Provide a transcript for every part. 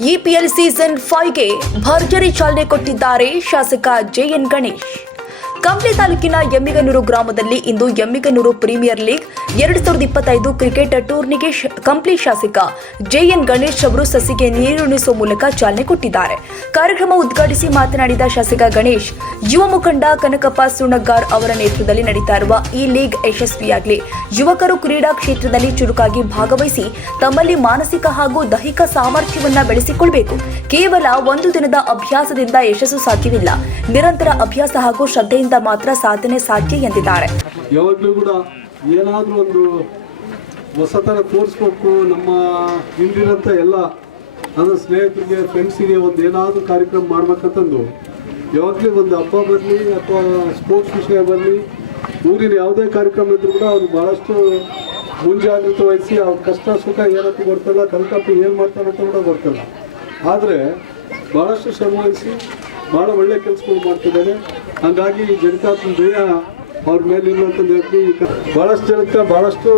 EPL season ಫೈವ್ಗೆ ಭರ್ಜರಿ ಚಾಲನೆ ಕೊಟ್ಟಿದ್ದಾರೆ ಶಾಸಕ ಜೆಎನ್ ಗಣೇಶ್. ಕಂಪ್ಲಿ ತಾಲೂಕಿನ ಎಮ್ಮಿಗನೂರು ಗ್ರಾಮದಲ್ಲಿ ಇಂದು ಎಮ್ಮಿಗನೂರು ಪ್ರೀಮಿಯರ್ ಲೀಗ್ ಎರಡು ಸಾವಿರದ ಇಪ್ಪತ್ತೈದು ಕ್ರಿಕೆಟ್ ಟೂರ್ನಿಗೆ ಕಂಪ್ಲಿ ಶಾಸಕ ಜೆಎನ್ ಗಣೇಶ್ ಅವರು ಸಸಿಗೆ ನೀರುಣಿಸುವ ಮೂಲಕ ಚಾಲನೆ ಕೊಟ್ಟಿದ್ದಾರೆ. ಕಾರ್ಯಕ್ರಮ ಉದ್ಘಾಟಿಸಿ ಮಾತನಾಡಿದ ಶಾಸಕ ಗಣೇಶ್, ಯುವ ಮುಖಂಡ ಕನಕಪ್ಪ ಸುಣಗಾರ್ ಅವರ ನೇತೃತ್ವದಲ್ಲಿ ನಡೀತಾ ಇರುವ ಈ ಲೀಗ್ ಯಶಸ್ವಿಯಾಗಲಿ. ಯುವಕರು ಕ್ರೀಡಾ ಕ್ಷೇತ್ರದಲ್ಲಿ ಚುರುಕಾಗಿ ಭಾಗವಹಿಸಿ ತಮ್ಮಲ್ಲಿ ಮಾನಸಿಕ ಹಾಗೂ ದೈಹಿಕ ಸಾಮರ್ಥ್ಯವನ್ನ ಬೆಳೆಸಿಕೊಳ್ಬೇಕು. ಕೇವಲ ಒಂದು ದಿನದ ಅಭ್ಯಾಸದಿಂದ ಯಶಸ್ಸು ಸಾಧ್ಯವಿಲ್ಲ. ನಿರಂತರ ಅಭ್ಯಾಸ ಹಾಗೂ ಶ್ರದ್ಧೆಯಿಂದ ಮಾತ್ರ ಸಾಧನೆ ಸಾಧ್ಯ ಎಂದಿದ್ದಾರೆ. ಯಾವಾಗಲೂ ಕೂಡ ಏನಾದರೂ ಒಂದು ಹೊಸ ಥರ ತೋರಿಸ್ಬೇಕು, ನಮ್ಮ ಹಿಂದಿನಂಥ ಎಲ್ಲ ನನ್ನ ಸ್ನೇಹಿತರಿಗೆ ಫ್ರೆಂಡ್ಸಿಗೆ ಒಂದು ಏನಾದರೂ ಕಾರ್ಯಕ್ರಮ ಮಾಡ್ಬೇಕಂತಂದು ಯಾವಾಗಲೂ ಒಂದು ಹಬ್ಬ ಬರಲಿ, ಅಥವಾ ಸ್ಪೋರ್ಟ್ಸ್ ವಿಷಯ ಬರಲಿ, ಊರಿನ ಯಾವುದೇ ಕಾರ್ಯಕ್ರಮ ಇದ್ದರೂ ಕೂಡ ಅವ್ರು ಭಾಳಷ್ಟು ಮುಂಜಾಗ್ರತೆ ವಹಿಸಿ ಅವ್ರ ಕಷ್ಟ ಸುಖ ಏನಂತ ಬರ್ತಲ್ಲ ಕಲ್ಕಪ್ಪ ಏನು ಮಾಡ್ತಾರಂತ ಕೂಡ ಬರ್ತಲ್ಲ ಆದರೆ ಭಾಳಷ್ಟು ಶ್ರಮ ಭಾಳ ಒಳ್ಳೆ ಕೆಲಸಗಳು ಮಾಡ್ತಿದ್ದಾರೆ. ಹಾಗಾಗಿ ಜನತಾತ್ಮ ದಯ ಅವ್ರ ಮೇಲೆ ಬಹಳಷ್ಟು ಈಗ ಭಾಳಷ್ಟು ಜನಕ್ಕೆ ಭಾಳಷ್ಟು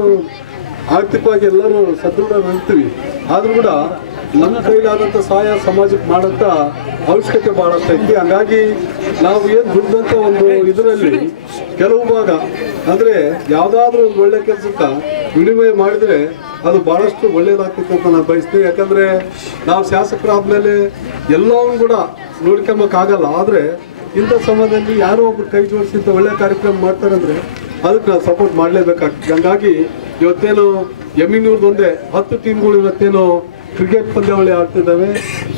ಆರ್ಥಿಕವಾಗಿ ಎಲ್ಲರೂ ಸದೃಢ ನಿಲ್ತೀವಿ ಆದರೂ ಕೂಡ ನಮ್ಮ ಕೈಲಾದಂಥ ಸಹಾಯ ಸಮಾಜಕ್ಕೆ ಮಾಡೋಂಥ ಅವಶ್ಯಕತೆ ಭಾಳಷ್ಟು ಐತಿ. ಹಾಗಾಗಿ ನಾವು ಏನು ದುಡ್ದಂಥ ಒಂದು ಇದರಲ್ಲಿ ಕೆಲವು ಭಾಗ, ಅಂದರೆ ಯಾವುದಾದ್ರೂ ಒಂದು ಒಳ್ಳೆ ಕೆಲಸಕ್ಕೆ ವಿನಿಮಯ ಮಾಡಿದರೆ ಅದು ಭಾಳಷ್ಟು ಒಳ್ಳೇದಾಗ್ತಿತ್ತು ಅಂತ ನಾನು ಬಯಸ್ತೀನಿ. ಯಾಕಂದರೆ ನಾವು ಶಾಸಕರಾದ್ಮೇಲೆ ಎಲ್ಲವನ್ನು ಕೂಡ ನೋಡ್ಕೊಂಬಕ್ಕಾಗಲ್ಲ ಆದರೆ ಇಂಥ ಸಮಯದಲ್ಲಿ ಯಾರೋ ಒಬ್ರು ಕೈ ಜೋಡಿಸಿ ಇಂಥ ಒಳ್ಳೆ ಕಾರ್ಯಕ್ರಮ ಮಾಡ್ತಾರಂದ್ರೆ ಅದಕ್ಕೆ ನಾವು ಸಪೋರ್ಟ್ ಮಾಡಲೇಬೇಕಾಗ್ತದೆ. ಹಂಗಾಗಿ ಇವತ್ತೇನು ಒಂದೇ ಹತ್ತು ಟೀಮ್ಗಳು ಇವತ್ತೇನು ಕ್ರಿಕೆಟ್ ಪಂದ್ಯಾವಳಿ ಆಡ್ತಿದ್ದಾವೆ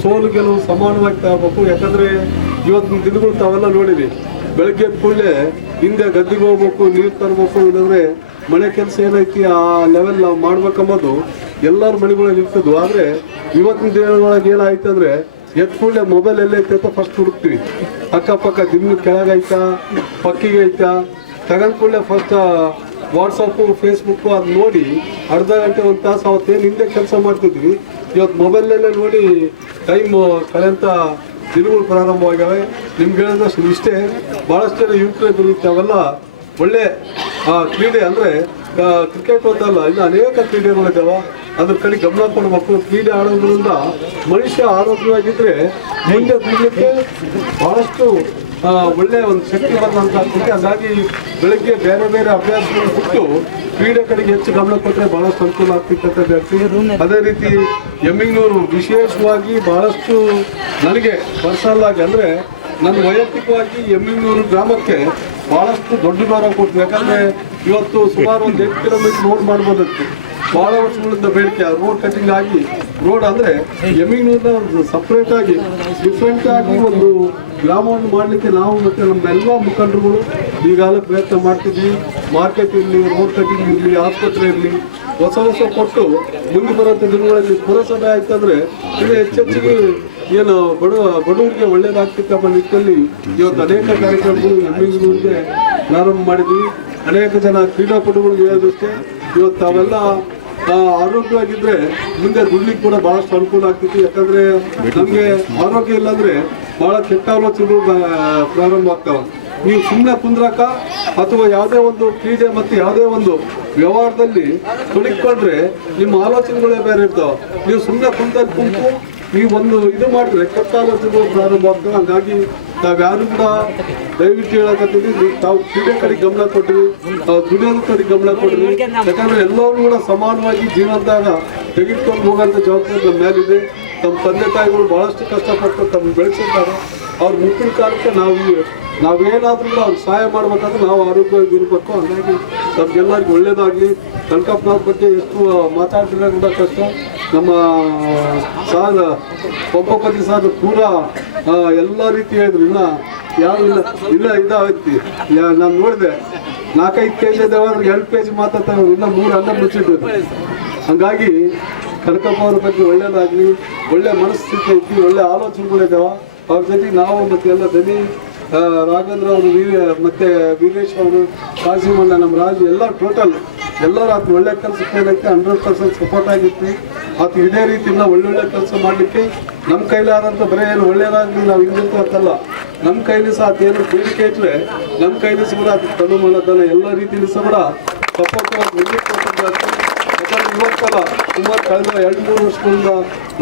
ಸೋಲು ಗೆಲುವು ಸಮಾನವಾಗಿ ತಗೋಬೇಕು. ಯಾಕಂದರೆ ಇವತ್ತಿನ ದಿನಗಳು ತಾವೆಲ್ಲ ನೋಡಿರಿ. ಬೆಳಗ್ಗೆ ಕೂಡಲೇ ಹಿಂದೆ ಗದ್ದೆಗೆ ಹೋಗ್ಬೇಕು, ನೀರು ತರಬೇಕು, ಇಲ್ಲಾಂದ್ರೆ ಮನೆ ಕೆಲಸ ಏನೈತಿ, ಆ ಲೆವೆಲ್ ನಾವು ಮಾಡ್ಬೇಕಂಬೋದು ಎಲ್ಲರ ಮನೆಗಳಲ್ಲಿ ಇರ್ತಿದ್ವು ಆದರೆ ಇವತ್ತಿನ ದಿನದೊಳಗೆ ಏನಾಯ್ತು ಅಂದರೆ ಎತ್ಕೊಂಡೆ ಕೂಡಲೇ ಮೊಬೈಲ್ ಎಲ್ಲೈತೆ ಅಂತ ಫಸ್ಟ್ ಹುಡುಕ್ತೀವಿ. ಅಕ್ಕಪಕ್ಕ ದಿನ ಕೆಳಗೈತಾ ಪಕ್ಕಿಗೆ ಐತಾ ಕೂಡಲೇ ಫಸ್ಟ್ ವಾಟ್ಸಪ್ಪು ಫೇಸ್ಬುಕ್ಕು ಅದು ನೋಡಿ ಅರ್ಧ ಗಂಟೆ, ಒಂದು ತಾಸು ಅವತ್ತೇನು ಹಿಂದೆ ಕೆಲಸ ಮಾಡ್ತಿದ್ವಿ. ಇವತ್ತು ಮೊಬೈಲಲ್ಲೇ ನೋಡಿ ಟೈಮ್ ಕಳೆಂತ ದಿನಗಳು ಪ್ರಾರಂಭವಾಗ್ಯಾವೆ ನಿಮ್ಗೆ ಹೇಳಿದಷ್ಟು ಇಷ್ಟೇ. ಭಾಳಷ್ಟು ಯುವಕರೇ ಬರುತ್ತೆ ಅವೆಲ್ಲ ಒಳ್ಳೆ ಆ, ಕ್ರೀಡೆ ಅಂದರೆ ಕ್ರಿಕೆಟ್ ಒಂದಲ್ಲ ಇನ್ನು ಅನೇಕ ಕ್ರೀಡೆಗಳಿದ್ದಾವೆ ಅದ್ರ ಕಡೆ ಗಮನ ಕೊಡಬೇಕು. ಕ್ರೀಡೆ ಆಡೋದ್ರಿಂದ ಮನುಷ್ಯ ಆರೋಗ್ಯವಾಗಿದ್ದರೆ ಮುಂದೆ ಬೀಳಲಿಕ್ಕೆ ಭಾಳಷ್ಟು ಒಳ್ಳೆಯ ಒಳ್ಳೆ ಒಂದು ಶಕ್ತಿ ಬಂದಂತ ಹಾಗಾಗಿ ಬೆಳಗ್ಗೆ ಬೇರೆ ಬೇರೆ ಅಭ್ಯಾಸಗಳು ಕೊಟ್ಟು ಕ್ರೀಡೆ ಕಡೆಗೆ ಹೆಚ್ಚು ಗಮನ ಕೊಟ್ಟರೆ ಬಹಳಷ್ಟು ಅನುಕೂಲ ಆಗ್ತಿತ್ತಂತ ವ್ಯಕ್ತಿ ಅದೇ ರೀತಿ ಎಮ್ಮಿಂಗ್ನೂರು ವಿಶೇಷವಾಗಿ ಬಹಳಷ್ಟು ನನಗೆ ಪರ್ಸನಲ್ ಆಗಿ ಅಂದರೆ ನನ್ನ ವೈಯಕ್ತಿಕವಾಗಿ ಎಮ್ಮಿಂಗ್ನೂರು ಗ್ರಾಮಕ್ಕೆ ಬಹಳಷ್ಟು ದೊಡ್ಡ ಗೌರವ ಕೊಡ್ತೀವಿ. ಯಾಕಂದರೆ ಇವತ್ತು ಸುಮಾರು ಒಂದು ಎಂಟು ಕಿಲೋಮೀಟರ್ ರೋಡ್ ಮಾಡ್ಬೋದಿತ್ತು. ಬಹಳ ವರ್ಷಗಳಿಂದ ಬೇಡಿಕೆ. ರೋಡ್ ಕಟಿಂಗ್ ಆಗಿ ರೋಡ್ ಅಂದ್ರೆ ಜಮೀನಿಂದ ಒಂದು ಸಪ್ರೇಟ್ ಆಗಿ ಡಿಫ್ರೆಂಟ್ ಆಗಿ ಒಂದು ಗ್ರಾಮವನ್ನು ಮಾಡಲಿಕ್ಕೆ ನಾವು ಮತ್ತೆ ನಮ್ಮೆಲ್ಲ ಮುಖಂಡರುಗಳು ಈಗಾಗಲೇ ಪ್ರಯತ್ನ ಮಾಡ್ತಿದ್ವಿ. ಮಾರ್ಕೆಟ್ ಇರಲಿ ರೋಡ್ ಕಟ್ಟಿಂಗ್ ಇರಲಿ, ಆಸ್ಪತ್ರೆ ಇರಲಿ, ಹೊಸ ಹೊಸ ಕೊಟ್ಟು ಮುಂದೆ ಬರೋಂಥ ದಿನಗಳಲ್ಲಿ ಪುರಸಭೆ ಆಯ್ತಂದ್ರೆ ಇಲ್ಲಿ ಹೆಚ್ಚೆಚ್ಚಿಗೆ ಏನು ಬಡ ಬಡವರಿಗೆ ಒಳ್ಳೇದಾಗ್ತಿತ್ತಪ್ಪ ನಿಟ್ಟಿನಲ್ಲಿ ಇವತ್ತು ಅನೇಕ ಕಾರ್ಯಕ್ರಮಗಳು ಎಮ್ಮಿಂಗ್ನೂರಿಗೆ ಪ್ರಾರಂಭ ಮಾಡಿದ್ವಿ. ಅನೇಕ ಜನ ಕ್ರೀಡಾಪಟುಗಳು ಹೇಳೋದಕ್ಕೆ ಇವತ್ತು ತಾವೆಲ್ಲ ಆ, ಆರೋಗ್ಯವಾಗಿದ್ರೆ ಮುಂದೆ ದುಡ್ಲಿಕ್ಕೆ ಕೂಡ ಬಹಳಷ್ಟು ಅನುಕೂಲ ಆಗ್ತಿತ್ತು ಯಾಕಂದ್ರೆ ನಮಗೆ ಆರೋಗ್ಯ ಇಲ್ಲಾಂದ್ರೆ ಬಹಳ ಕೆಟ್ಟ ಆಲೋಚನೆಗಳು ಪ್ರಾರಂಭ ಆಗ್ತಾವ. ನೀವು ಸುಮ್ಮನೆ ಕುಂದ್ರಾಕ ಅಥವಾ ಯಾವುದೇ ಒಂದು ಕ್ರೀಡೆ ಮತ್ತು ಯಾವುದೇ ಒಂದು ವ್ಯವಹಾರದಲ್ಲಿ ತೊಡಗಿಕೊಂಡ್ರೆ ನಿಮ್ಮ ಆಲೋಚನೆಗಳೇ ಬೇರೆ ಇರ್ತಾವ. ನೀವು ಸುಮ್ಮನೆ ಕುಂತಲ್ಲಿ ಕುಂತು ನೀವು ಒಂದು ಇದು ಮಾಡಿದ್ರೆ ಆಲೋಚನೆಗಳು ಪ್ರಾರಂಭ ಹಾಗಾಗಿ ಹಂಗಾಗಿ ನಾವ್ಯಾರು ಕೂಡ ದಯವಿಟ್ಟು ಹೇಳಕತ್ತೀವಿ ತಾವು ಕ್ರೀಡೆ ಕಡೆ ಗಮನ ಕೊಟ್ಟಿವಿ ತಾವು ದುಡಿಯೋದ ಕಡೆ ಗಮನ ಕೊಟ್ಟಿವಿ ಯಾಕಂದ್ರೆ ಎಲ್ಲರೂ ಕೂಡ ಸಮಾನವಾಗಿ ಜೀವನದಾಗ ತೆಗೆದುಕೊಂಡು ಹೋಗೋಂಥ ಜವಾಬ್ದಾರಿ ನಮ್ಮ ಮೇಲಿದೆ. ತಮ್ಮ ತಂದೆ ತಾಯಿಗಳು ಬಹಳಷ್ಟು ಕಷ್ಟಪಟ್ಟು ತಮ್ಮ ಬೆಳೆಸಿದ್ದಾರೆ. ಅವ್ರ ಮುಂದಿನ ಕಾಲಕ್ಕೆ ನಾವು ನಾವೇನಾದ್ರೂ ಕೂಡ ಅವ್ರಿಗೆ ಸಹಾಯ ಮಾಡ್ಬೇಕಾದ್ರೆ ನಾವು ಆರೋಗ್ಯವಾಗಿ ಇರಬೇಕು. ಹಾಗಾಗಿ ನಮ್ಗೆಲ್ಲರಿಗೂ ಒಳ್ಳೇದಾಗಲಿ. ಕನಕಪ್ಪನವ್ರ ಬಗ್ಗೆ ಎಷ್ಟು ಮಾತಾಡಿದ್ರೆ ಕೂಡ ಕಷ್ಟ. ನಮ್ಮ ಸಾರ್ ಪಂಪಪತಿ ಸಾರ್ ಪೂರ ಎಲ್ಲ ರೀತಿ ಹೇಳಿದ್ರು. ಇನ್ನ ಯಾರು ಇಲ್ಲ ಇಲ್ಲ ವ್ಯಕ್ತಿ ನಾನು ನೋಡಿದೆ. ನಾಲ್ಕೈದು ಕೆ ಜಿ ಇದಾವೆ, ಅಂದ್ರೆ ಎರಡು ಜಿ ಮಾತಾಡ್ತಾರೆ ಇನ್ನ ಮೂರು ಅನ್ನ ಮುಚ್ಚಿಟ್ಟು ಹಂಗಾಗಿ ಕನಕಪ್ಪ ಅವ್ರ ಬಗ್ಗೆ ಒಳ್ಳೇದಾಗಲಿ, ಒಳ್ಳೆ ಮನಸ್ಥಿತಿ ಐತಿ, ಒಳ್ಳೆ ಆಲೋಚನೆಗಳಿದ್ದಾವೆ ಅವ್ರ ಜೊತೆಗೆ ನಾವು ಮತ್ತೆ ಎಲ್ಲ ದನಿ ರಾಘವೇಂದ್ರ ಅವರು, ವೀರ, ಮತ್ತೆ ವೀರೇಶ್ ಅವರು ಕಾಜಿಮಣ್ಣ ನಮ್ಮ ರಾಜು, ಎಲ್ಲ ಟೋಟಲ್ ಎಲ್ಲರೂ ಅದು ಒಳ್ಳೆ ಕೆಲಸಕ್ಕೆ ಕೇಳಕ್ಕೆ ಹಂಡ್ರೆಡ್ ಪರ್ಸೆಂಟ್ ಸಪೋರ್ಟ್ ಆಗಿತ್ತು. ಆತ ಇದೇ ರೀತಿಯಿಂದ ಒಳ್ಳೊಳ್ಳೆ ಕೆಲಸ ಮಾಡಲಿಕ್ಕೆ ನಮ್ಮ ಕೈಲಾದಂಥ ಬರೀ ಏನು ಒಳ್ಳೇದಾಗಲಿ ನಾವು ಹಿಂದಿರ್ತೀವಿ ಅಂತಲ್ಲ. ನಮ್ಮ ಕೈಲಿ ಸಹ ಅದೇನು ಬೇಡಿಕೆ ಇಟ್ಟರೆ ನಮ್ಮ ಕೈಲಿ ಸಹ ಕೂಡ ಅದು ತಣ್ಣು ಮಾಡೋದನ್ನ ಎಲ್ಲ ರೀತಿಯಲ್ಲಿ ಸಹ ಕೂಡ ಸಪೋರ್ಟ್ ಯಾಕಂದ್ರೆ ಇವತ್ತಲ್ಲ ಸುಮಾರು ಕಳೆದ ಎರಡು ಮೂರು ವರ್ಷಗಳಿಂದ,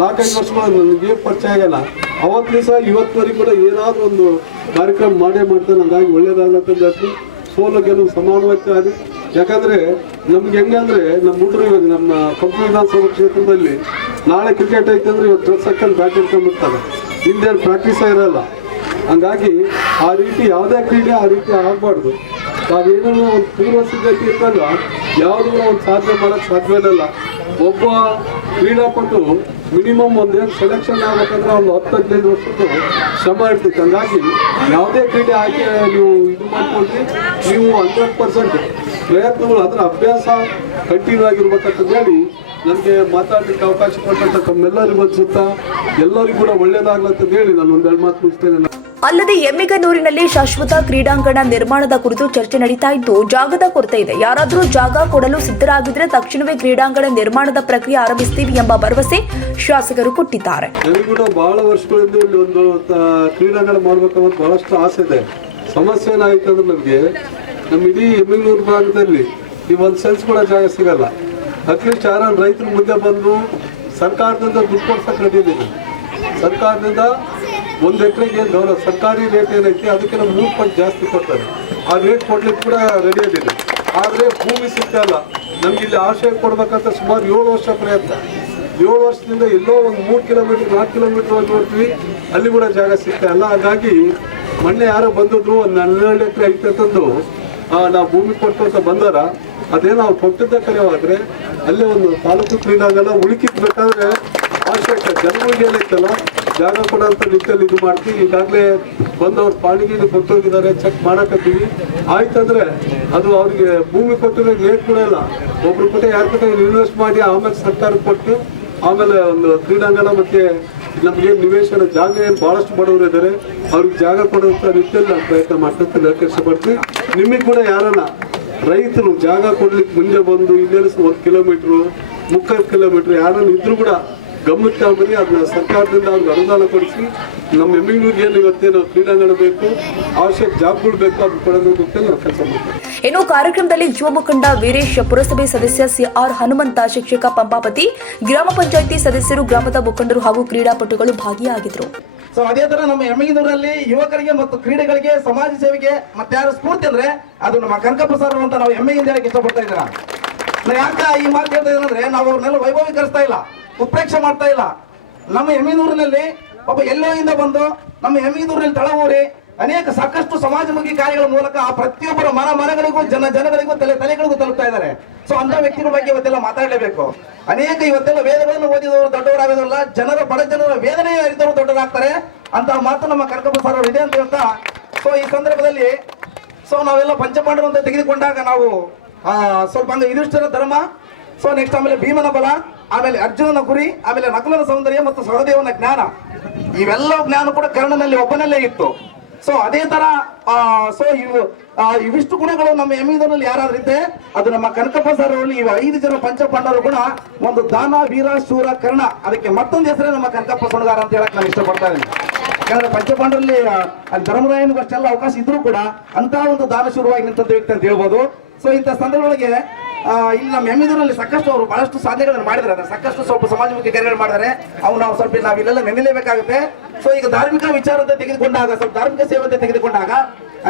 ನಾಲ್ಕೈದು ವರ್ಷಗಳು ನನಗೆ ಪರಿಚಯ ಆಗಲ್ಲ. ಅವತ್ತು ಸಹ ಇವತ್ತುವರೆಗೂ ಕೂಡ ಏನಾದರೂ ಒಂದು ಕಾರ್ಯಕ್ರಮ ಮಾಡೇ ಮಾಡ್ತಾನೆ ಹಂಗಾಗಿ ಒಳ್ಳೇದಾಗತ್ತಂದ್ರೆ ಸೋಲು ಗೆಲುವು ಸಮಾನವಾಗಿ ಯಾಕಂದ್ರೆ ನಮ್ಗೆ ಹೆಂಗಂದ್ರೆ ನಮ್ಮ ಹುಡುಗರು ಇವಾಗ ನಮ್ಮ ಕಂಪ್ನಿ ವಿಧಾನಸಭಾ ಕ್ಷೇತ್ರದಲ್ಲಿ ನಾಳೆ ಕ್ರಿಕೆಟ್ ಐತೆ ಅಂದ್ರೆ ಇವತ್ತು ಡ್ರೆಸ್ ಹಾಕೊಂಡು ಬ್ಯಾಟ್ ಇಟ್ಕೊಂಡ್ಬಿಡ್ತಾರೆ ಹಿಂದೆ ಪ್ರಾಕ್ಟೀಸ್ ಇರಲ್ಲ. ಹಂಗಾಗಿ ಆ ರೀತಿ ಯಾವುದೇ ಕ್ರೀಡೆ ಆ ರೀತಿ ಆಗಬಾರ್ದು. ನಾವೇನೋ ಒಂದು ಪೂರ್ವ ಸಿದ್ಧತೆ ಇದ್ದಾಗ ಯಾವುದು ಒಂದು ಸಾಧನೆ ಮಾಡಕ್ ಸಾಧ್ಯವಿಲ್ಲ ಒಬ್ಬ ಕ್ರೀಡಾಪಟು ಮಿನಿಮಮ್ ಒಂದೇನು ಸೆಲೆಕ್ಷನ್ ಆಗ್ಬೇಕಂದ್ರೆ ಒಂದು ಹತ್ತು, ಹದಿನೈದು ವರ್ಷದ್ದು ಶ್ರಮ ಇರ್ತಿತ್ತು. ಹಂಗಾಗಿ ಯಾವುದೇ ಕ್ರೀಡೆ ಆಯ್ಕೆ ನೀವು ಇದು ಮಾಡ್ಕೊಂಡ್ರಿ ನೀವು ಹಂಡ್ರೆಡ್ ಪರ್ಸೆಂಟ್ ಪ್ರಯತ್ನಗಳು ಅದರ ಅಭ್ಯಾಸ ಕಂಟಿನ್ಯೂ ಆಗಿರ್ಬೇಕಂತ ಹೇಳಿ ನನಗೆ ಮಾತಾಡಲಿಕ್ಕೆ ಅವಕಾಶ ಕೊಟ್ಟಂತ ತಮ್ಮೆಲ್ಲರಿಗೂ ಅನ್ಸುತ್ತಾ ಎಲ್ಲರಿಗೂ ಕೂಡ ಒಳ್ಳೇದಾಗ್ಲಂತ ಹೇಳಿ ನಾನು ಒಂದೆರಡು ಮಾತು ಮುಗಿಸ್ತೇನೆ ಅಲ್ಲದೆ ಎಮ್ಮಿಗನೂರಿನಲ್ಲಿ ಶಾಶ್ವತ ಕ್ರೀಡಾಂಗಣ ನಿರ್ಮಾಣದ ಕುರಿತು ಚರ್ಚೆ ನಡೀತಾ ಇದ್ದು ಜಾಗದ ಕೊರತೆ ಇದೆ. ಯಾರಾದರೂ ಜಾಗ ಕೊಡಲು ಸಿದ್ಧರಾಗಿದ್ರೆ ತಕ್ಷಣವೇ ಕ್ರೀಡಾಂಗಣ ನಿರ್ಮಾಣದ ಪ್ರಕ್ರಿಯೆ ಆರಂಭಿಸ್ತೀವಿ ಎಂಬ ಭರವಸೆ ಶಾಸಕರು ಕೊಟ್ಟಿದ್ದಾರೆ. ಕೂಡ ಬಹಳ ವರ್ಷಗಳಿಂದ ಇಲ್ಲಿ ಒಂದು ಕ್ರೀಡಾಂಗಣ ಮಾಡಬೇಕು ಬಹಳಷ್ಟು ಆಸೆ ಇದೆ. ಸಮಸ್ಯೆ ಏನಾಯ್ತು ಅಂದ್ರೆ ನಮಗೆ ನಮ್ಮ ಇಡೀ ಎಮ್ಮಿಗ್ನೂರು ಭಾಗದಲ್ಲಿ ಈ ಒಂದು ಸೆನ್ಸ್ ಕೂಡ ಜಾಗ ಸಿಗಲ್ಲ. ಅಟ್ಲೀಸ್ಟ್ ಯಾರು ರೈತರ ಮುಂದೆ ಬಂದು ಸರ್ಕಾರದಿಂದ ದುಡ್ಡು ಕೊಡ್ಸಕ್ಕೆ ರೆಡಿ ಸರ್ಕಾರದಿಂದ ಒಂದು ಎಕರೆಗೆ ಏನು ಗೌರವ, ಸರ್ಕಾರಿ ರೇಟ್ ಏನೈತಿ, ಅದಕ್ಕಿಂತ ಮೂರು ಪಟ್ಟು ಜಾಸ್ತಿ ಕೊಡ್ತಾರೆ. ಆ ರೇಟ್ ಕೊಡ್ಲಿಕ್ಕೆ ಕೂಡ ರೆಡಿ ಆಗಿದೆ ಆದರೆ ಭೂಮಿ ಸಿಗ್ತಾ ಇಲ್ಲ. ನಮ್ಗೆ ಇಲ್ಲಿ ಆಶ್ರಯ ಕೊಡ್ಬೇಕಂತ ಸುಮಾರು ಏಳು ವರ್ಷ ಪ್ರಯತ್ನ. ಏಳು ವರ್ಷದಿಂದ ಎಲ್ಲೋ ಒಂದು ಮೂರು ಕಿಲೋಮೀಟರ್ ನಾಲ್ಕು ಕಿಲೋಮೀಟರ್ ಹೋಗಿ ನೋಡ್ತೀವಿ. ಅಲ್ಲಿ ಕೂಡ ಜಾಗ ಸಿಗ್ತಾ ಇಲ್ಲ. ಹಾಗಾಗಿ ಮೊನ್ನೆ ಯಾರೋ ಬಂದಿದ್ರು, ಒಂದು ಹನ್ನೆರಡು ಎಕರೆ ಐತೆ ತಂದು ನಾವು ಭೂಮಿ ಅಂತ ಬಂದಾರ ಅದೇನೋ ನಾವು ಕೊಟ್ಟಿದ್ದ ಕರೆಯೋದ್ರೆ ಅಲ್ಲೇ ಒಂದು ತಾಲೂಕು ಕ್ರೀಡಾಂಗಣ ಉಳುಕಿದ್ ಬೇಕಾದ್ರೆ ಅವಶ್ಯಕ ಜನಗಳಿಗೆ ಏನೈತಲ್ಲ ಜಾಗ ಕೊಡೋಂಥ ನಿಟ್ಟಲ್ಲಿ ಇದು ಮಾಡ್ತೀವಿ. ಈಗಾಗಲೇ ಬಂದವ್ರು ಪಾಣಿಗೆ ಕೊಟ್ಟೋಗಿದ್ದಾರೆ ಚೆಕ್ ಮಾಡಕತ್ತೀವಿ. ಆಯ್ತಂದ್ರೆ ಅದು ಅವ್ರಿಗೆ ಭೂಮಿ ಕೊಟ್ಟಿರೋ ಲೇಟ್ ಕೂಡ ಇಲ್ಲ. ಒಬ್ರು ಕೊಟ್ಟೆ ಯಾರ ಕೊಟ್ಟೆ ಇನ್ವೆಸ್ಟ್ ಮಾಡಿ ಆಮೇಲೆ ಸರ್ಕಾರ ಕೊಟ್ಟು ಆಮೇಲೆ ಒಂದು ಕ್ರೀಡಾಂಗಣ ಮತ್ತೆ ನಮಗೆ ನಿವೇಶನ ಜಾಗ ಏನು ಭಾಳಷ್ಟು ಬಡವರು ಇದ್ದಾರೆ ಅವ್ರಿಗೆ ಜಾಗ ಕೊಡುವಂಥ ನಿಟ್ಟಲ್ಲಿ ನಾನು ಪ್ರಯತ್ನ ಮಾಡ್ತಂತ ನಿರ್ಕರಿಸಬಾರ್ದು ನಿಮಗೆ ಕೂಡ ಯಾರನ್ನ ರೈತರು ಜಾಗ ಕೊಡ್ಲಿಕ್ಕೆ ಮುಂದೆ ಬಂದು ಇಲ್ಲೇನು ಒಂದು ಕಿಲೋಮೀಟ್ರು ಮುಕ್ಕಾಲು ಕಿಲೋಮೀಟ್ರ್ ಯಾರನ್ನ ಇದ್ರು ಕೂಡ ಗಮನಕ್ಕೆ ಬನ್ನಿ ಅದನ್ನ ಸರ್ಕಾರದಿಂದ ಅವ್ರಿಗೆ ಅನುದಾನ ಕೊಡಿಸಿ ನಮ್ಮ ಎಮ್ಮಿಗ್ನೂರಿಗೆ ಇವತ್ತಿನ ಕ್ರೀಡಾಂಗಣ ಬೇಕು ಅವಶ್ಯಕ ಜಾಬ್ಗಳು ಬೇಕು ಅದನ್ನ ಕೊಡೋದು ಅಂತ ನಾವು ಕೆಲಸ ಮಾಡ್ತೀವಿ. ಇನ್ನು ಕಾರ್ಯಕ್ರಮದಲ್ಲಿ ಯುವ ಮುಖಂಡ ವೀರೇಶ್ ಪುರಸಭೆ ಸದಸ್ಯ ಸಿಆರ್ ಹನುಮಂತ ಶಿಕ್ಷಕ ಪಂಪಾಪತಿ ಗ್ರಾಮ ಪಂಚಾಯಿತಿ ಸದಸ್ಯರು ಗ್ರಾಮದ ಮುಖಂಡರು ಹಾಗೂ ಕ್ರೀಡಾಪಟುಗಳು ಭಾಗಿಯಾಗಿದ್ದರು ಸೊ ಅದೇ ತರ ನಮ್ಮ ಎಮ್ಮಿಗಿನೂರಲ್ಲಿ ಯುವಕರಿಗೆ ಮತ್ತು ಕ್ರೀಡೆಗಳಿಗೆ ಸಮಾಜ ಸೇವೆಗೆ ಮತ್ತೆ ಯಾರು ಸ್ಫೂರ್ತಿ ಅಂದ್ರೆ ಅದು ನಮ್ಮ ಕನಕಪ್ಪ ಸರ್ ಅಂತ ನಾವು ಹೆಮ್ಮೆಯಿಂದ ಹೇಳಕ್ಕೆ ಇಷ್ಟಪಡ್ತಾ ಇದ್ದೀರಾ? ಯಾಕೆ ಯಾಕ ಈ ಮಾತು ಹೇಳ್ತಾ ಇದ್ದಾರೆ ಅಂದ್ರೆ ನಾವು ಅವ್ರನ್ನೆಲ್ಲ ವೈಭವೀಕರಿಸ್ತಾ ಇಲ್ಲ. ಉತ್ಪ್ರೇಕ್ಷೆ ಮಾಡ್ತಾ ಇಲ್ಲ. ನಮ್ಮ ಎಮ್ಮಿನೂರಿನಲ್ಲಿ ಒಬ್ಬ ಎಲ್ಲೋಯಿಂದ ಬಂದು ನಮ್ಮ ಎಮ್ಮಿನೂರಿನಲ್ಲಿ ತಳವೂರಿ ಅನೇಕ ಸಾಕಷ್ಟು ಸಮಾಜಮುಖಿ ಕಾರ್ಯಗಳ ಮೂಲಕ ಆ ಪ್ರತಿಯೊಬ್ಬರ ಮನ ಮನಗಳಿಗೂ ಜನ ಜನಗಳಿಗೂ ತಲೆ ತಲೆಗಳಿಗೂ ತಲುಪ್ತಾ ಇದ್ದಾರೆ. ಸೊ ಅಂತ ವ್ಯಕ್ತಿಗಳ ಬಗ್ಗೆ ಇವತ್ತೆಲ್ಲ ಮಾತಾಡಲೇಬೇಕು. ಅನೇಕ ಇವತ್ತೆಲ್ಲ ವೇದಗಳನ್ನು ಓದಿದವರು ದೊಡ್ಡವರಾಗೋದಿಲ್ಲ ಜನರ ಬಡ ಜನರ ವೇದನೆ ಅರಿತವರು ದೊಡ್ಡವರಾಗ್ತಾರೆ ಅಂತ ಮಾತು ನಮ್ಮ ಕನಕಪ್ಪ ಸರ್ ಅವರು ಇದೆ ಅಂತ ಹೇಳ್ತಾ ಸೊ ಈ ಸಂದರ್ಭದಲ್ಲಿ ಸೊ ನಾವೆಲ್ಲ ಪಂಚಪಾಂಡವ ಅಂತ ತೆಗೆದುಕೊಂಡಾಗ ನಾವು ಸ್ವಲ್ಪ ಹಂಗ ಇದಿಷ್ಟರ ಧರ್ಮ ಸೊ ನೆಕ್ಸ್ಟ್ ಆಮೇಲೆ ಭೀಮನ ಬಲ ಆಮೇಲೆ ಅರ್ಜುನನ ಗುರಿ ಆಮೇಲೆ ನಕುಲನ ಸೌಂದರ್ಯ ಮತ್ತು ಸಹದೇವನ ಜ್ಞಾನ. ಇವೆಲ್ಲ ಜ್ಞಾನ ಕೂಡ ಕರ್ಣನಲ್ಲಿ ಒಬ್ಬನಲ್ಲೇ ಇತ್ತು. ಸೊ ಅದೇ ತರ ಸೊ ಇವು ಇವಿಷ್ಟು ಗುಣಗಳು ನಮ್ಮ ಎಮ್ಮಿದಲ್ಲಿ ಯಾರಾದ್ರೂ ಇದ್ದೆ ಅದು ನಮ್ಮ ಕನಕಪ್ಪ ಸರ್ ಅವರಲ್ಲಿ ಇವು ಐದು ಜನ ಪಂಚಪಾಂಡವರ ಗುಣ ಒಂದು ದಾನ ವೀರ ಶೂರ ಕರ್ಣ. ಅದಕ್ಕೆ ಮತ್ತೊಂದು ಹೆಸರೇ ನಮ್ಮ ಕನಕಪ್ಪ ಸುಣಗಾರ ಅಂತ ಹೇಳಕ್ ನಾನು ಇಷ್ಟಪಡ್ತಾ ಇದ್ದೀನಿ. ಯಾಕಂದ್ರೆ ಪಂಚಪಾಂಡರಲ್ಲಿ ಅಲ್ಲಿ ಧರ್ಮರಾಯನಿಗೂ ಅವಕಾಶ ಇದ್ರೂ ಕೂಡ ಅಂತ ಒಂದು ದಾನ ಶುರುವಾಗಿ ನಿಂತ ವ್ಯಕ್ತಿ ಅಂತ ಹೇಳ್ಬೋದು. ಸೊ ಇಂಥ ಸಂದರ್ಭದೊಳಗೆ ಆ, ಇಲ್ಲಿ ನಮ್ಮ ಎಮ್ಮಿದೂರಲ್ಲಿ ಸಾಕಷ್ಟು ಅವರು ಬಹಳಷ್ಟು ಸಾಧನೆಗಳನ್ನು ಮಾಡಿದ್ದಾರೆ. ಅಂದ್ರೆ ಸಾಕಷ್ಟು ಸ್ವಲ್ಪ ಸಮಾಜಮುಖಿ ಕಾರ್ಯಗಳು ಮಾಡಿದ್ದಾರೆ. ಅವು ನಾವು ಸ್ವಲ್ಪ ನಾವು ಇಲ್ಲೆಲ್ಲ ನೆನಲೇಬೇಕಾಗುತ್ತೆ. ಸೊ ಈಗ ಧಾರ್ಮಿಕ ವಿಚಾರ ಅಂತ ತೆಗೆದುಕೊಂಡಾಗ, ಸ್ವಲ್ಪ ಧಾರ್ಮಿಕ ಸೇವೆ ಅಂತ ತೆಗೆದುಕೊಂಡಾಗ,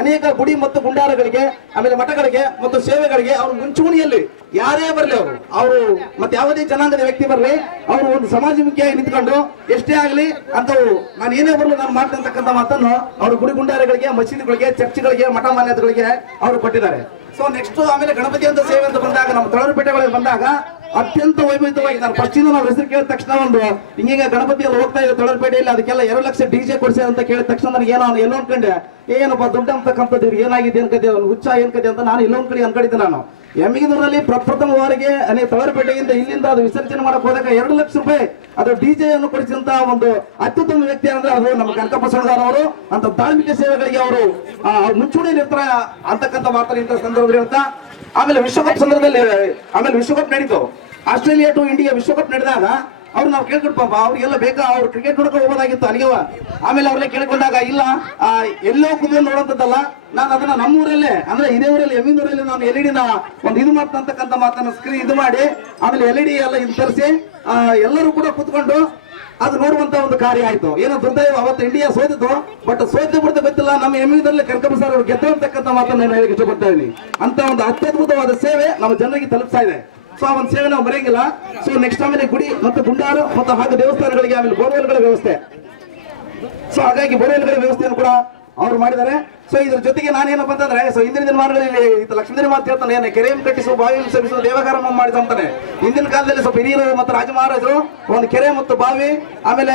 ಅನೇಕ ಗುಡಿ ಮತ್ತು ಗುಂಡಾರಗಳಿಗೆ, ಆಮೇಲೆ ಮಠಗಳಿಗೆ ಮತ್ತು ಸೇವೆಗಳಿಗೆ ಅವರು ಮುಂಚೂಣಿಯಲ್ಲಿ ಯಾರೇ ಬರಲಿ ಅವರು ಅವರು ಮತ್ತೆ ಯಾವುದೇ ಜನಾಂಗದ ವ್ಯಕ್ತಿ ಬರಲಿ, ಅವರು ಒಂದು ಸಮಾಜಮುಖಿಯಾಗಿ ನಿಂತ್ಕೊಂಡು ಎಷ್ಟೇ ಆಗಲಿ ಅಂತವು ನಾನು ಏನೇ ಬರಲು ನಾನು ಮಾಡ್ತಕ್ಕಂಥ ಮಾತನ್ನು ಅವರು ಗುಡಿ ಗುಂಡಾರಗಳಿಗೆ, ಮಸೀದಿಗಳಿಗೆ, ಚರ್ಚ್ಗಳಿಗೆ, ಮಠ ಮಾನ್ಯತೆಗಳಿಗೆ ಅವರು ಕೊಟ್ಟಿದ್ದಾರೆ. ಸೊ ನೆಕ್ಸ್ಟ್ ಆಮೇಲೆ ಗಣಪತಿ ಅಂತ ಸೇವೆ ಅಂತ ಬಂದಾಗ ನಮ್ಮ ತಳರುಪೇಟೆಗಳಿಗೆ ಬಂದಾಗ ಅತ್ಯಂತ ಫಸ್ಟ್ ಇಂದ ನಾವು ಹೆಸರು ಕೇಳಿದ ತಕ್ಷಣ ಒಂದು, ಹಿಂಗೀಗ ಗಣಪತಿ ಎಲ್ಲ ಹೋಗ್ತಾ ಇದೆ ತಳರುಪೇಟೆಯಲ್ಲಿ ಅದಕ್ಕೆಲ್ಲ ಎರಡು ಲಕ್ಷ ಡಿ ಜೆ ಕೊಡಿಸಿ ಅಂತ ಕೇಳಿದ ತಕ್ಷಣ ನನಗೆ ಏನೋ ಎಲ್ಲೋ ಅನ್ಕೊಂಡೆ ಏನಪ್ಪ, ದುಡ್ಡು ಅಂತಕ್ಕಂಥದ್ದು ಇವ್ರಿಗೆ ಏನಾಗಿದೆ ಅನ್ಕದೆ ಅವ್ನು ಹುಚ್ಚ ಏನ್ ಕತೆ ಅಂತ ನಾನು ಎಲ್ಲೊಂದ್ ಕಡೆ ಅನ್ಕೊಂಡಿದ್ದೆ ನಾನು. ಎಮ್ಮಿಗಿದೂರಲ್ಲಿ ಪ್ರಪ್ರಥಮವಾರಿಗೆ ಅನೇಕ ತೊಳಲ್ಪೇಟೆಯಿಂದ ಇಲ್ಲಿಂದ ಅದು ವಿಸರ್ಜನೆ ಮಾಡಕ್ ಹೋದಾಗ ಎರಡು ಲಕ್ಷ ರೂಪಾಯಿ ಅದು ಡಿ ಜೆ ಅನ್ನು ಕೊಡಿಸಿದಂತ ಒಂದು ಅತ್ಯುತ್ತಮ ವ್ಯಕ್ತಿ ಅಂದ್ರೆ ಅದು ನಮ್ಮ ಕನಕಪ್ಪ ಅವರು. ಅಂತ ಧಾರ್ಮಿಕ ಸೇವೆಗಳಿಗೆ ಅವರು ಮುಂಚೂಣಿ ನಿರ್ತಾರ ಅಂತಕ್ಕಂಥ ಮಾತನ್ನ ಇಂಥ ಸಂದರ್ಭದಲ್ಲಿ ಹೇಳ್ತಾ ಆಮೇಲೆ ವಿಶ್ವಕಪ್ ಸಂದರ್ಭದಲ್ಲಿ, ಆಮೇಲೆ ವಿಶ್ವಕಪ್ ನಡೀತು. ಆಸ್ಟ್ರೇಲಿಯಾ ಟು ಇಂಡಿಯಾ ವಿಶ್ವಕಪ್ ನಡೆದಾಗ ಅವ್ರು ನಾವು ಕೇಳ್ಕೊಟ್ಪಪ್ಪ ಅವ್ರಿಗೆಲ್ಲ ಬೇಕಾ, ಅವ್ರು ಕ್ರಿಕೆಟ್ ನೋಡ್ಕೊಂಡು ಹೋಗೋದಾಗಿತ್ತು ಅಲ್ಲಿಗೆವ. ಆಮೇಲೆ ಅವ್ರಲ್ಲೇ ಕೇಳ್ಕೊಂಡಾಗ, ಇಲ್ಲ ಎಲ್ಲೋ ಕುತ್ಕೊಂಡು ನೋಡೋಂಥದ್ದಲ್ಲ, ನಾನು ಅದನ್ನ ನಮ್ಮೂರಲ್ಲೇ, ಅಂದ್ರೆ ಇದೇ ಊರಲ್ಲಿ ಎಮ್ಮಿನೂರಲ್ಲಿ ನಾನು ಎಲ್ನ ಒಂದು ಇದು ಮಾಡ್ತಕ್ಕಂಥ ಮಾತನ್ನ ಸ್ಕ್ರೀನ್ ಇದು ಮಾಡಿ, ಆಮೇಲೆ ಎಲ್ ಇ ಡಿ ಎಲ್ಲ ಇದು ತರಿಸಿ ಎಲ್ಲರೂ ಕೂಡ ಕುತ್ಕೊಂಡು ಅದು ನೋಡುವಂತ ಒಂದು ಕಾರ್ಯ ಆಯ್ತು. ಏನೋ ದುರ್ದೈವ ಅವತ್ತು ಇಂಡಿಯಾ ಸೋತಿತ್ತು ಬಟ್ ಸೋತು ಬಿಡುತ್ತೆ ಗೊತ್ತಿಲ್ಲ, ನಮ್ಮ ಎಮ್ಮಿದಲ್ಲಿ ಕನಕಪ್ಪ ಸರ್ ಅವರು ಗೆದ್ದು ಅಂತಕ್ಕಂಥ ಮಾತನ್ನ ನಾನು ಹೇಳಕ್ಕೆ ಇಷ್ಟಪಡ್ತಾ ಇದ್ದೀನಿ. ಅಂತ ಒಂದು ಅತ್ಯದ್ಭುತವಾದ ಸೇವೆ ನಮ್ಮ ಜನರಿಗೆ ತಲುಪಿಸ್ತಾ ಇದೆ. ಸೊ ಆ ಒಂದು ಸೇವೆ ನಾವು ಬರೆಯಂಗಿಲ್ಲ ಸೊ ನೆಕ್ಸ್ಟ್ ಆಮೇಲೆ ಗುಡಿ ಮತ್ತು ಗುಂಡಾರು ಮತ್ತು ಹಾಗೂ ದೇವಸ್ಥಾನಗಳಿಗೆ ಆಮೇಲೆ ಬೋರ್ವೆಲ್ಗಳ ವ್ಯವಸ್ಥೆ. ಸೊ ಹಾಗಾಗಿ ಬೋರ್ವೆಲ್ಗಳ ವ್ಯವಸ್ಥೆಯನ್ನು ಕೂಡ ಅವ್ರು ಮಾಡಿದ್ದಾರೆ. ಸೊ ಇದ್ರ ಜೊತೆಗೆ ನಾನೇನಪ್ಪ ಅಂತಂದ್ರೆ ಸೊ ಹಿಂದಿನ ದಿನಮಾನಗಳಲ್ಲಿ ಇದು ಲಕ್ಷ್ಮೀ ಮಾತು ಹೇಳ್ತಾನೆ, ಏನು ಕೆರೆಯನ್ನು ಕಟ್ಟಿಸು ಬಾವಿಯನ್ನು ಸೇವಿಸು ದೇವಕಾರಮ್ಮ ಮಾಡಿದ ಅಂತಾನೆ. ಹಿಂದಿನ ಕಾಲದಲ್ಲಿ ಸ್ವಲ್ಪ ಹಿರಿಯರು ಮತ್ತು ರಾಜ ಮಹಾರಾಜರು ಒಂದು ಕೆರೆ ಮತ್ತು ಬಾವಿ, ಆಮೇಲೆ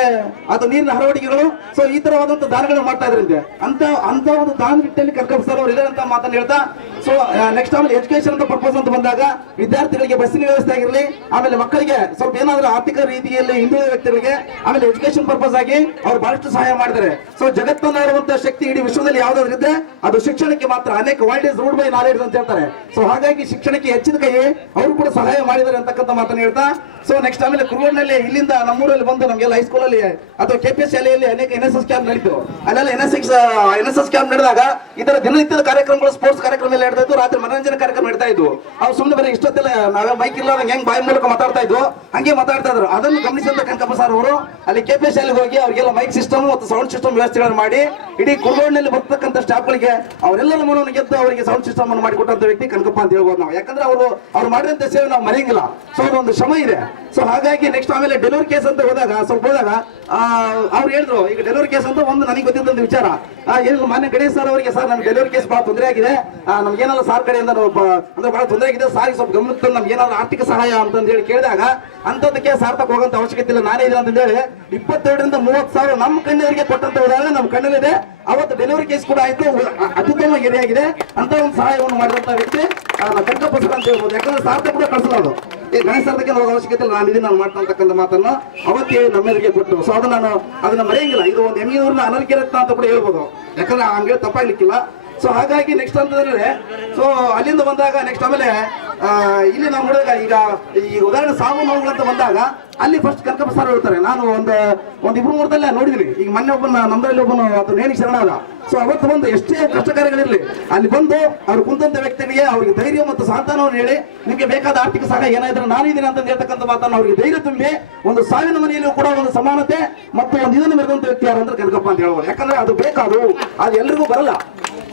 ಅದು ನೀರಿನ ಹರವಡಿಕೆಗಳು ಸೊ ಈ ತರವಾದಂತ ದಾನಗಳನ್ನು ಮಾಡ್ತಾ ಇದ್ರಂತೆ. ಅಂತ ಅಂತ ಒಂದು ದಾನ ನಿಟ್ಟಿನಲ್ಲಿ ಸರ್ ಅವರು ಇದ್ದಾರೆ ಅಂತ ಮಾತನ್ನು ಹೇಳ್ತಾ ಸೊ ನೆಕ್ಸ್ಟ್ ಆಮೇಲೆ ಎಜುಕೇಶನ್ ಅಂತ ಪರ್ಪಸ್ ಅಂತ ಬಂದಾಗ, ವಿದ್ಯಾರ್ಥಿಗಳಿಗೆ ಬಸ್ಸಿನ ವ್ಯವಸ್ಥೆ ಆಗಿರಲಿ, ಆಮೇಲೆ ಮಕ್ಕಳಿಗೆ ಸ್ವಲ್ಪ ಏನಾದ್ರೂ ಆರ್ಥಿಕ ರೀತಿಯಲ್ಲಿ ಹಿಂದುಳಿದ ವ್ಯಕ್ತಿಗಳಿಗೆ, ಆಮೇಲೆ ಎಜುಕೇಶನ್ ಪರ್ಪಸ್ ಆಗಿ ಅವ್ರು ಬಹಳಷ್ಟು ಸಹಾಯ ಮಾಡಿದ್ದಾರೆ. ಸೊ ಜಗತ್ತನ್ನ ಶಕ್ತಿ ಇಡೀ ವಿಶ್ವದಲ್ಲಿ ಯಾವ್ದಾದ್ರು ಅದು ಶಿಕ್ಷಣಕ್ಕೆ ಮಾತ್ರ ಅನೇಕ world is ruled by knowledge ಅಂತ ಹೇಳ್ತಾರೆ. ಸೊ ಹಾಗಾಗಿ ಶಿಕ್ಷಣಕ್ಕೆ ಹೆಚ್ಚಿನ ಕೈ ಅವರು ಕೂಡ ಸಹಾಯ ಮಾಡಿದ್ದಾರೆ ಅಂತಕ್ಕಂಥ ಮಾತನ್ನು ಹೇಳ್ತಾ. ಸೊ ನೆಕ್ಸ್ಟ್ ಆಮೇಲೆ ಕುರುಗೋಡ್ನಲ್ಲಿ ಇಲ್ಲಿಂದ ನಮ್ಮೂರಲ್ಲಿ ಬಂದು ನಮಗೆಲ್ಲ ಹೈಸ್ಕೂಲಲ್ಲಿ ಅಥವಾ ಕೆ ಪಿ ಎಸ್ ಶಾಲೆಯಲ್ಲಿ ಅನೇಕ ಎನ್ ಎಸ್ ಎಸ್ ಕ್ಯಾಂಪ್ ನಡೀತು. ಅಲ್ಲೆಲ್ಲ N S S N S S camp ನಡೆದಾಗ ಇದರ ದಿನನಿತ್ಯದ ಕಾರ್ಯಕ್ರಮಗಳು ಸ್ಪೋರ್ಟ್ಸ್ ಕಾರ್ಯಕ್ರಮ ಎಲ್ಲ ನಡ್ತಾ ಇದ್ದು ರಾತ್ರಿ ಮನರಂಜನೆ ಕಾರ್ಯಕ್ರಮ ನಡೀತಾ ಇದ್ವು. ಅವ್ರು ಸುಮ್ಮನೆ ಬರೀ ಇಷ್ಟೊತ್ತೆಲ್ಲ ನಾವೇ ಮೈಕ್ ಇಲ್ಲದಂಗೆ ಹೆಂಗ್ ಬಾಯಿ ಮೂಲಕ ಮಾತಾಡ್ತಾ ಇದ್ವು. ಹಂಗೆ ಮಾತಾಡ್ತಾ ಇದ್ರು. ಅದನ್ನು ಗಮನಿಸಿದ ಕನಕಪ್ಪ ಸರ್ ಅವರು, ಅಲ್ಲಿ ಕೆ ಪಿ ಎಸ್ ಶಾಲೆಗೆ ಹೋಗಿ ಅವರಿಗೆಲ್ಲ ಮೈಕ್ ಸಿಸ್ಟಮ್ ಮತ್ತು ಸೌಂಡ್ ಸಿಸ್ಟಮ್ ವ್ಯವಸ್ಥೆಗಳನ್ನು ಮಾಡಿ, ಇಡೀ ಕುರುಗೋಡ್ನಲ್ಲಿ ಬರ್ತಕ್ಕಂಥ ಸ್ಟಾಫ್ಗಳಿಗೆ ಅವರೆಲ್ಲರ ಮನವನ್ನು ಗೆದ್ದು ಅವರಿಗೆ ಸೌಂಡ್ ಸಿಸ್ಟಮ್ ಅನ್ನು ಮಾಡಿಕೊಟ್ಟಂತ ವ್ಯಕ್ತಿ ಕನಕಪ್ಪ ಅಂತ ಹೇಳ್ಬೋದು ನಾವು. ಯಾಕಂದ್ರೆ ಅವರು ಅವ್ರು ಮಾಡಿದಂತ ಸೇವೆ ನಾವು ಮರೆಯಂಗಿಲ್ಲ. ಸೊ ಅದೊಂದು ಶ್ರಮ ಇದೆ. ಸೊ ಹಾಗಾಗಿ ನೆಕ್ಸ್ಟ್ ಆಮೇಲೆ ಡೆಲಿವರಿ ಕೇಸ್ ಅಂತ ಹೋದಾಗ, ಸ್ವಲ್ಪ ಹೋದಾಗ ಅವ್ರು ಹೇಳಿದ್ರು, ಈಗ ಡೆಲಿವರಿ ಕೇಸ್ ಅಂತ ಒಂದು ನನಗೆ ಗೊತ್ತಿದ್ದಂತ ವಿಚಾರ. ಏನು ಮಾನ್ಯ ಗಣೇಶ್ ಸರ್ ಅವರಿಗೆ ಸರ್ ನಮ್ಗೆ ಡೆಲಿವರಿ ಕೇಸ್ ಬಹಳ ತೊಂದರೆ ಆಗಿದೆ. ನಮ್ಗೆ ಏನಾದ್ರು ಸಾರ್ ಕಡೆಯಿಂದ ಅಂದ್ರೆ ಬಹಳ ತೊಂದರೆ ಆಗಿದೆ. ಸಾರಿ ಸ್ವಲ್ಪ ಗಮನಕ್ಕೆ ನಮ್ಗೆ ಏನಾದ್ರು ಆರ್ಥಿಕ ಸಹಾಯ ಅಂತಂದು ಹೇಳಿ ಕೇಳಿದಾಗ ಅಂತದಕ್ಕೆ ಸಾರ್ಥಕ ಹೋಗಂತ ಅವಶ್ಯಕತೆ ಇಲ್ಲ. ನಾನೇ ಇದೆ ಅಂತ ಹೇಳಿ, ಇಪ್ಪತ್ತೆರಡರಿಂದ ಮೂವತ್ತು ಸಾವಿರ ನಮ್ಮ ಕಣ್ಣವರಿಗೆ ಕೊಟ್ಟಂತ ಉದಾಹರಣೆ ನಮ್ಮ ಕಣ್ಣಲ್ಲಿದೆ. ಅವತ್ತು ಡೆಲಿವರಿ ಕೇಸ್ ಕೂಡ ಆಯ್ತು. ಅತ್ಯುತ್ತಮ ಗೆರೆಯಾಗಿದೆ. ಅಂತ ಒಂದು ಸಹಾಯವನ್ನು ಮಾಡಿದಂತ ವ್ಯಕ್ತಿ ಕನಕಪ್ಪ ಸರ್ ಅಂತ ಹೇಳ್ಬೋದು. ಯಾಕಂದ್ರೆ ಸಾರ್ಥಕ ಕೂಡ ಕಳಿಸಲ್ಲ ಈ ಗಣೇಶ ಸಾರ್ಥಕ್ಕೆ ನಾವು ಅವಶ್ಯಕತೆ ಇಲ್ಲ. ನಾನು ಇದನ್ನ ನಾನು ಮಾಡ್ತಕ್ಕಂಥ ಮಾತನ್ನು ಅವತ್ತೇ ನಮ್ಮೆದುರಿಗೆ ಕೊಟ್ಟು. ಸೊ ಅದು ನಾನು ಅದನ್ನ ಮರೆಯಂಗಿಲ್ಲ. ಇದು ಒಂದು ಅನರ್ಕೆ ರತ್ನ ಅಂತ ಕೂಡ ಹೇಳ್ಬೋದು. ಯಾಕಂದ್ರೆ ಹಂಗೆ ತಪ್ಪಾಗ್ಲಿಕ್ಕಿಲ್ಲ. ಸೊ ಹಾಗಾಗಿ ನೆಕ್ಸ್ಟ್ ಅಂತಂದ್ರೆ ಸೊ ಅಲ್ಲಿಂದ ಬಂದಾಗ ನೆಕ್ಸ್ಟ್ ಆಮೇಲೆ ಇಲ್ಲಿ ನಾವು ನೋಡಿದಾಗ ಈಗ ಈ ಉದಾಹರಣೆ ಸಾವು ಅಂತ ಬಂದಾಗ, ಅಲ್ಲಿ ಫಸ್ಟ್ ಕನಕಪ್ಪ ಸರ್ ಹೇಳ್ತಾರೆ ನಾನು ಒಂದು, ಒಂದ್ ಇಬ್ರು ಮೂರದಲ್ಲೇ ನೋಡಿದೀನಿ. ಈಗ ಮೊನ್ನೆ ಒಬ್ಬನ ನಮ್ಮದ್ರಲ್ಲಿ ಒಬ್ಬನು ಅದು ನೇಣಿ ಶರಣಾದ. ಸೊ ಅವತ್ತು ಬಂದು ಎಷ್ಟೇ ಕಷ್ಟ ಕಾರ್ಯಗಳಿರ್ಲಿ, ಅಲ್ಲಿ ಬಂದು ಅವ್ರು ಕುಂತಂತ ವ್ಯಕ್ತಿಗೆ ಅವ್ರಿಗೆ ಧೈರ್ಯ ಮತ್ತು ಸಾಂತಾನವನ್ನು ಹೇಳಿ, ನಿಮಗೆ ಬೇಕಾದ ಆರ್ಥಿಕ ಸಹಾಯ ಏನಾದ್ರೆ ನಾನಿದ್ದೀನಿ ಅಂತ ಹೇಳ್ತಕ್ಕಂಥ ಮಾತನ್ನು ಅವ್ರಿಗೆ ಧೈರ್ಯ ತುಂಬಿ, ಒಂದು ಸಾವಿನ ಮನೆಯಲ್ಲೂ ಕೂಡ ಒಂದು ಸಮಾನತೆ ಮತ್ತು ಒಂದು ಇದನ್ನು ಮೆರೆದಂತ ವ್ಯಕ್ತಿ ಯಾರು ಅಂದ್ರೆ ಕನಕಪ್ಪ ಅಂತ ಹೇಳ್ಬೋದು. ಯಾಕಂದ್ರೆ ಅದು ಬೇಕಾದು, ಅದು ಎಲ್ರಿಗೂ ಬರಲ್ಲ.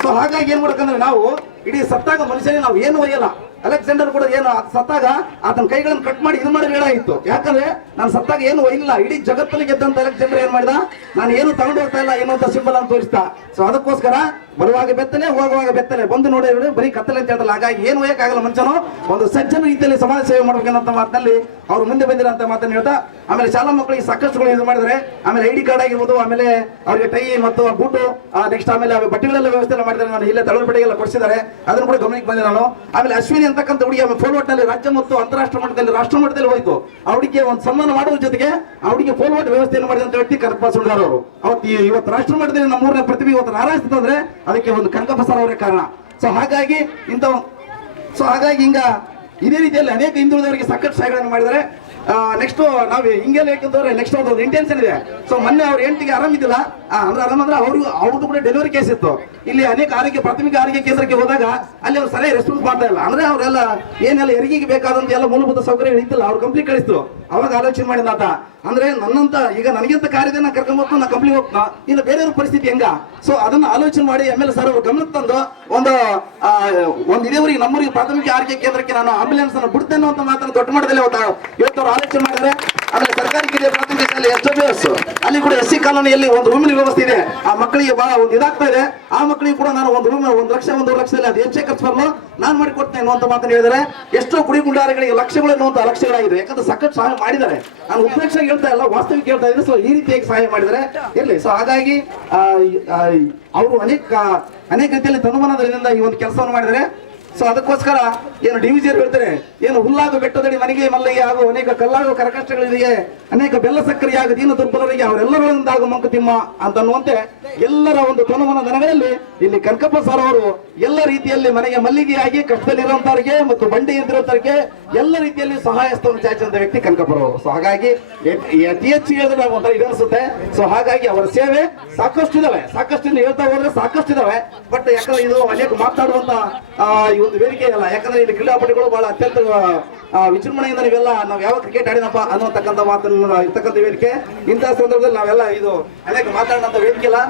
ಸೊ ಹಾಗಾಗಿ ಏನ್ ಮಾಡ್ಬೇಕಂದ್ರೆ ನಾವು ಇಡೀ ಸತ್ತಾಗ ಮನುಷ್ಯನೇ ನಾವು ಏನು ಒಯ್ಯಲ್ಲ. ಅಲೆಕ್ಸಾಂಡರ್ ಕೂಡ ಏನು ಸತ್ತಾಗ ಆತನ ಕೈಗಳನ್ನು ಕಟ್ ಮಾಡಿ ಇದು ಮಾಡಿ ಹೇಳಾಯಿತು ಯಾಕಂದ್ರೆ ನಾನು ಸತ್ತಾಗ ಏನು ಒಯ್ಯಿಲ್ಲ ಇಡೀ ಜಗತ್ತಲ್ಲಿ ಗೆದ್ದಂತ ಅಲೆಕ್ಸಾಂಡರ್ ಏನ್ ಮಾಡಿದ? ನಾನು ಏನು ತಗೊಂಡು ಹೋಗ್ತಾ ಇಲ್ಲ ಏನೋ ಅಂತ ಸಿಂಬಲ್ ಅಂತ ತೋರಿಸ್ತಾ. ಸೊ ಅದಕ್ಕೋಸ್ಕರ ಬರುವಾಗ ಬೆತ್ತಲೆ ಹೋಗುವಾಗ ಬೆತ್ತಲೆ ಬಂದು ನೋಡಿ ಬರೀ ಕತ್ತಲೆ ಅಂತ ಹೇಳ್ತಲ್ಲ ಹಾಗಾಗಿ ಏನು ಒಯ್ಯಕ್ಕಾಗಲ್ಲ ಮನುಷ್ಯನು? ಒಂದು ಸಜ್ಜನ ರೀತಿಯಲ್ಲಿ ಸಮಾಜ ಸೇವೆ ಮಾಡ್ಬೇಕನ್ನೋ ಮಾತಿನಲ್ಲಿ ಅವ್ರು ಮುಂದೆ ಬಂದಿರೋಂಥ ಮಾತನ್ನು ಹೇಳ್ತಾ, ಆಮೇಲೆ ಶಾಲಾ ಮಕ್ಕಳಿಗೆ ಸಾಕಷ್ಟುಗಳು ಇದು ಮಾಡಿದ್ರೆ, ಆಮೇಲೆ ಐ ಡಿ ಕಾರ್ಡ್ ಆಗಿರ್ಬೋದು, ಆಮೇಲೆ ಅವರಿಗೆ ಟೈ ಮತ್ತು ಬೂಟು ನೆಕ್ಸ್ಟ್ ಆಮೇಲೆ ಬಟ್ಟೆಗಳೆಲ್ಲ ವ್ಯವಸ್ಥೆ ಎಲ್ಲ ಮಾಡಿದ್ದಾರೆ, ನಾನು ಇಲ್ಲೇ ತಳವಡಿಗೆಲ್ಲ ಕೊಡಿಸಿದ್ದಾರೆ, ಅದನ್ನು ಕೂಡ ಗಮನಕ್ಕೆ ಬಂದೆ ನಾನು. ಆಮೇಲೆ ಅಶ್ವಿನಿ ಅಂತಕ್ಕಂಥ ಹುಡುಗಿ ಫೋಲ್ವಟ್ನಲ್ಲಿ ರಾಜ್ಯ ಮತ್ತು ಅಂತಾರಾಷ್ಟ್ರ ಮಟ್ಟದಲ್ಲಿ, ರಾಷ್ಟ್ರ ಮಟ್ಟದಲ್ಲಿ ಹೋಯಿತು. ಅವಡಿಗೆ ಒಂದು ಸನ್ಮಾನ ಮಾಡುವ ಜೊತೆಗೆ ಅವಳಿಗೆ ಫೋಲ್ವಟ್ ವ್ಯವಸ್ಥೆಯನ್ನು ಮಾಡಿದಂತ ವ್ಯಕ್ತಿ ಕರ್ಪ ಸುಳ್ದಾರ್ ಅವರು ಅವತ್ತು ಇವತ್ತು ರಾಷ್ಟ್ರ ಮಟ್ಟದಲ್ಲಿ ನಮ್ಮೂರಿನ ಪ್ರತಿಭೆ ಇವತ್ತು ಹಾರಾಯಿಸ್ತಂದ್ರೆ ಅದಕ್ಕೆ ಒಂದು ಕನಕಪ್ಪ ಸರ್ ಅವರೇ ಕಾರಣ. ಸೊ ಹಾಗಾಗಿ ಇಂಥ ಸೊ ಹಾಗಾಗಿ ಹಿಂಗ ಇದೇ ರೀತಿಯಲ್ಲಿ ಅನೇಕ ಹಿಂದುಳಿದವರಿಗೆ ಸಾಕಷ್ಟು ಸಹಾಯಗಳನ್ನು ಮಾಡಿದರೆ ನೆಕ್ಸ್ಟ್ ನಾವು ಹಿಂಗೆಲ್ಲ ಯಾಕಂದ್ರೆ ನೆಕ್ಸ್ಟ್ ಒಂದು ಇಂಟೆನ್ಷನ್ ಇದೆ. ಸೊ ಮೊನ್ನೆ ಅವ್ರ ಎಂಟಿಗೆ ಆರಾಮಿದ್ದಿಲ್ಲ. ಅಂದ್ರೆ ಆರಾಮಂದ್ರೆ ಅವ್ರಿಗೂ ಅವ್ರದ್ದು ಕೂಡ ಡೆಲಿವರಿ ಕೇಸ್ ಇತ್ತು. ಇಲ್ಲಿ ಅನೇಕ ಆರೋಗ್ಯ, ಪ್ರಾಥಮಿಕ ಆರೋಗ್ಯ ಕೇಂದ್ರಕ್ಕೆ ಹೋದಾಗ ಅಲ್ಲಿ ಅವ್ರು ಸರಿಯಾಗಿ ರೆಸ್ಪಾನ್ಸ್ ಮಾಡ್ತಾ ಇಲ್ಲ. ಅಂದ್ರೆ ಅವರೆಲ್ಲ ಏನೆಲ್ಲ ಹೆರಿಗೆಗೆ ಬೇಕಾದಂತ ಎಲ್ಲ ಮೂಲಭೂತ ಸೌಕರ್ಯ ಹಿಡಿತಿಲ್ಲ ಅವ್ರು ಕಂಪ್ಲೀಟ್ ಕಳಿಸ್ತು ಅವಾಗ ಆಲೋಚನೆ ಮಾಡಿದ ಆತ ಅಂದ್ರೆ ನನ್ನಂತ, ಈಗ ನನಗಿಂತ ಕಾರ್ಯದನ್ನ ನಾ ಕರ್ಕೊಂಡ್ಬರ್ತು ನಾ ಕಂಪ್ನಿ ಹೋಗ್ತಾ, ಇನ್ನು ಬೇರೆಯವ್ರ ಪರಿಸ್ಥಿತಿ ಹೆಂಗ? ಸೊ ಅದನ್ನ ಆಲೋಚನೆ ಮಾಡಿ ಎಂ ಎಲ್ ಸರ್ ಅವರು ಗಮನಕ್ಕೆ ತಂದು ಒಂದು ಒಂದು ಇದೇವರಿಗೆ, ನಮ್ಮೂರಿಗೆ ಪ್ರಾಥಮಿಕ ಆರೋಗ್ಯ ಕೇಂದ್ರಕ್ಕೆ ನಾನು ಆಂಬುಲೆನ್ಸ್ ಅನ್ನು ಬಿಡ್ತೇನೆ ಅಂತ ಮಾತ್ರ ದೊಡ್ಡ ಮಟ್ಟದಲ್ಲಿ ಇವತ್ತು ಅವ್ರು ಆಲೋಚನೆ ಮಾಡಿದ್ರೆ ಅಂದ್ರೆ ಸರ್ಕಾರಕ್ಕೆ ಪ್ರಾಥಮಿಕ ಶಾಲೆ ಎಸ್ ಅಲ್ಲಿ ಕೂಡ ಎಸ್ ಸಿ ಕಾಲೋನಿಯಲ್ಲಿ ಒಂದು ರೂಮಿನ ವ್ಯವಸ್ಥೆ ಇದೆ. ಆ ಮಕ್ಕಳಿಗೆ ಬಹಳ ಒಂದು ಇದಾಗ್ತಾ ಇದೆ. ಆ ಮಕ್ಕಳಿಗೆ ಕೂಡ ನಾನು ಒಂದು ರೂಮ್, ಒಂದು ಲಕ್ಷ, ಒಂದು ಲಕ್ಷದಲ್ಲಿ ಅದು ಹೆಚ್ಚೇ ಖರ್ಚು ಬರಲು ನಾನು ಮಾಡಿಕೊಡ್ತೇನೆ ಅನ್ನುವಂತ ಮಾತನ್ನು ಹೇಳಿದರೆ, ಎಷ್ಟೋ ಕುಡಿ ಗುಂಡಾರಗಳಿಗೆ ಲಕ್ಷಗಳು ಅನ್ನುವಂಥ ಲಕ್ಷಗಳಾಗಿದೆ ಯಾಕಂದ್ರೆ ಸಖತ್ ಸಹಾಯ ಮಾಡಿದ್ದಾರೆ. ನಾನು ಉಪೇಕ್ಷ ಹೇಳ್ತಾ ಇಲ್ಲ, ವಾಸ್ತವಿಕ ಹೇಳ್ತಾ ಇದ್ರೆ ಸೊ ಈ ರೀತಿಯಾಗಿ ಸಹಾಯ ಮಾಡಿದರೆ ಇರಲಿ. ಸೊ ಹಾಗಾಗಿ ಅವರು ಅನೇಕ ಅನೇಕ ರೀತಿಯಲ್ಲಿ ತನುಮಾನದಿಂದ ಈ ಒಂದು ಕೆಲಸವನ್ನು ಮಾಡಿದರೆ ಸೊ ಅದಕ್ಕೋಸ್ಕರ ಏನು ಡಿವಿಜನ್ ಹೇಳ್ತಾರೆ ಏನು ಹುಲ್ಲಾಗು ಬೆಟ್ಟದಡಿ ಮನೆಗೆ ಮಲ್ಲಿಗೆ ಹಾಗೂ ಅನೇಕ ಕಲ್ಲಾಗು ಕರಕಷ್ಟಗಳಿಗೆ ಅನೇಕ ಬೆಲ್ಲ ಸಕ್ಕರೆಯಾಗ ದೀನ ದುರ್ಬಲರಿಗೆ ಅವರೆಲ್ಲರಿಂದಾಗು ಮಂಕುತಿಮ್ಮ ಅಂತ ಅನ್ನುವಂತೆ ಎಲ್ಲರ ಒಂದು ತನುಮನ ದನಗಳಲ್ಲಿ ಇಲ್ಲಿ ಕನಕಪ್ಪ ಸರ್ ಅವರು ಎಲ್ಲ ರೀತಿಯಲ್ಲಿ ಮನೆಗೆ ಮಲ್ಲಿಗೆಯಾಗಿ ಕಷ್ಟದಲ್ಲಿರುವಂತವರಿಗೆ ಮತ್ತು ಬಂಡಿ ಇದ್ದಿರುವಂತವರಿಗೆ ಎಲ್ಲ ರೀತಿಯಲ್ಲಿ ಸಹಾಯಸ್ಥವನ್ನು ಚಾಚಿದಂತ ವ್ಯಕ್ತಿ ಕನಕಪ್ಪರವರು ಸೊ ಹಾಗಾಗಿ ಅತಿ ಹೆಚ್ಚು ಹೇಳಿದ್ರೆ ಒಂಥರ ಇದು ಅನಿಸುತ್ತೆ. ಸೊ ಹಾಗಾಗಿ ಅವರ ಸೇವೆ ಸಾಕಷ್ಟು ಇದಾವೆ. ಸಾಕಷ್ಟು ಹೇಳ್ತಾ ಹೋದ್ರೆ ಸಾಕಷ್ಟು ಇದಾವೆ. ಬಟ್ ಯಾಕಂದ್ರೆ ಇದು ಅನೇಕ ಮಾತಾಡುವಂತ ಆ, ಒಂದು ವೇದಿಕೆ ಅಲ್ಲ. ಯಾಕಂದ್ರೆ ಇಲ್ಲಿ ಕ್ರೀಡಾಪಟುಗಳು ಬಹಳ ಅತ್ಯಂತ ವಿಜೃಂಭಣೆಯಿಂದ ನೀವೆಲ್ಲ ನಾವು ಯಾವ ಕ್ರಿಕೆಟ್ ಆಡಿದಪ್ಪ ಅನ್ನುವಂತಕ್ಕಂಥ ಮಾತನ್ನು ಇರ್ತಕ್ಕಂಥ ವೇದಿಕೆ. ಇಂತಹ ಸಂದರ್ಭದಲ್ಲಿ ನಾವೆಲ್ಲ ಇದು ಅನೇಕ ಮಾತಾಡಿದಂತ ವೇದಿಕೆ ಅಲ್ಲ.